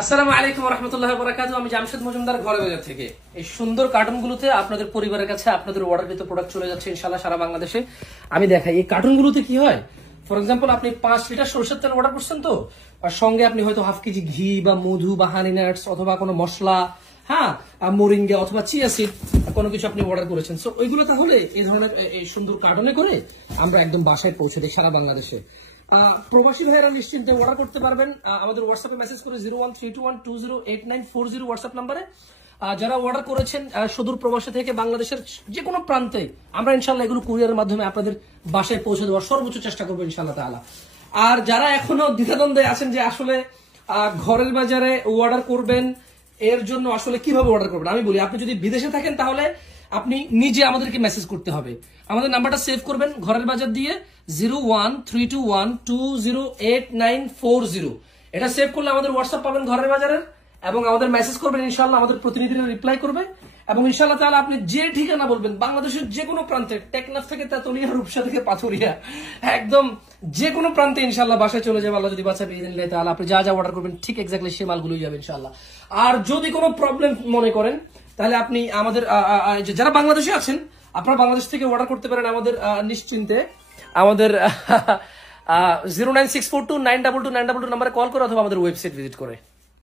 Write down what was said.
আসসালামু আলাইকুম ওয়া রাহমাতুল্লাহি ওয়া বারাকাতুহু। আমি জামশেদ মজুমদার ঘরে বাজার থেকে এই সুন্দর কার্টুনগুলোতে আপনাদের পরিবারের কাছে আপনাদের অর্ডারকৃত প্রোডাক্ট চলে যাচ্ছে ইনশাআল্লাহ সারা বাংলাদেশে। আমি দেখাই এই কার্টুনগুলোতে কি হয়। ফর এক্সাম্পল আপনি 5 লিটার সরষের তেল অর্ডার করছেন, তো আর সঙ্গে আপনি হয়তো হাফ কেজি ঘি বা মধু বা হানি নাটস অথবা কোনো মশলা, হ্যাঁ, মোরিঙ্গা অথবা চিয়া সিড কোনো কিছু আপনি অর্ডার করেছেন। সো ওইগুলো তাহলে এই ধরনের এই সুন্দর কার্টুনে করে আমরা একদম বাসায় পৌঁছে দিই সারা বাংলাদেশে। প্রবাসী ভাইয়েরা নিশ্চিন্তে অর্ডার করতে পারবেন আমাদের হোয়াটসঅ্যাপে মেসেজ করে 0132120890 হোয়াটসঅ্যাপ নাম্বারে। যারা অর্ডার করেছেন সুদূর প্রবাসী থেকে বাংলাদেশের যে কোনো প্রান্তে, আমরা ইনশাল্লাহ এগুলো কুরিয়ারের মাধ্যমে আপনাদের বাসায় পৌঁছে দেওয়ার সর্বোচ্চ চেষ্টা করবো ইনশাল্লাহ তাআলা। আর যারা এখনো দ্বিধাদ্বন্দ্বে আছেন যে আসলে ঘরের বাজারে অর্ডার করবেন, এর জন্য আসলে কিভাবে অর্ডার করবেন আমি বলি। আপনি যদি বিদেশে থাকেন তাহলে আপনি নিজে আমাদেরকে মেসেজ করতে হবে। আমাদের নাম্বারটা সেভ করবেন ঘরের বাজার দিয়ে 0132120890। এটা সেভ করলে আমাদের হোয়াটসঅ্যাপ পাবেন ঘরের বাজারের, এবং আমাদের মেসেজ করবেন, ইনশাআল্লাহ আমাদের প্রতিনিধিরা রিপ্লাই করবে। এবং ইনশাআল্লাহ তাআলা আপনি যে ঠিকানা বলবেন বাংলাদেশের যে কোনো প্রান্তে, টেকনাফ থেকে তেতুলিয়া, রূপসা থেকে পাথুরিয়া, একদম যে কোনো প্রান্তে ইনশাআল্লাহ বাসায় চলে যাবে আল্লাহ যদি বাঁচাবে ইদিনিল্লাহি তাআলা। আপনি যা যা অর্ডার করবেন ঠিক এক্স্যাক্টলি সেই মালগুলোই যাবে ইনশাআল্লাহ। আর যদি কোনো প্রবলেম মনে করেন তাহলে আপনি আমাদের যারা বাংলাদেশে আছেন আপনারা বাংলাদেশ থেকে অর্ডার করতে পারেন আমাদের নিশ্চিন্তে। আমাদের 09642922922 নাম্বারে কল করে অথবা আমাদের ওয়েবসাইট ভিজিট করে।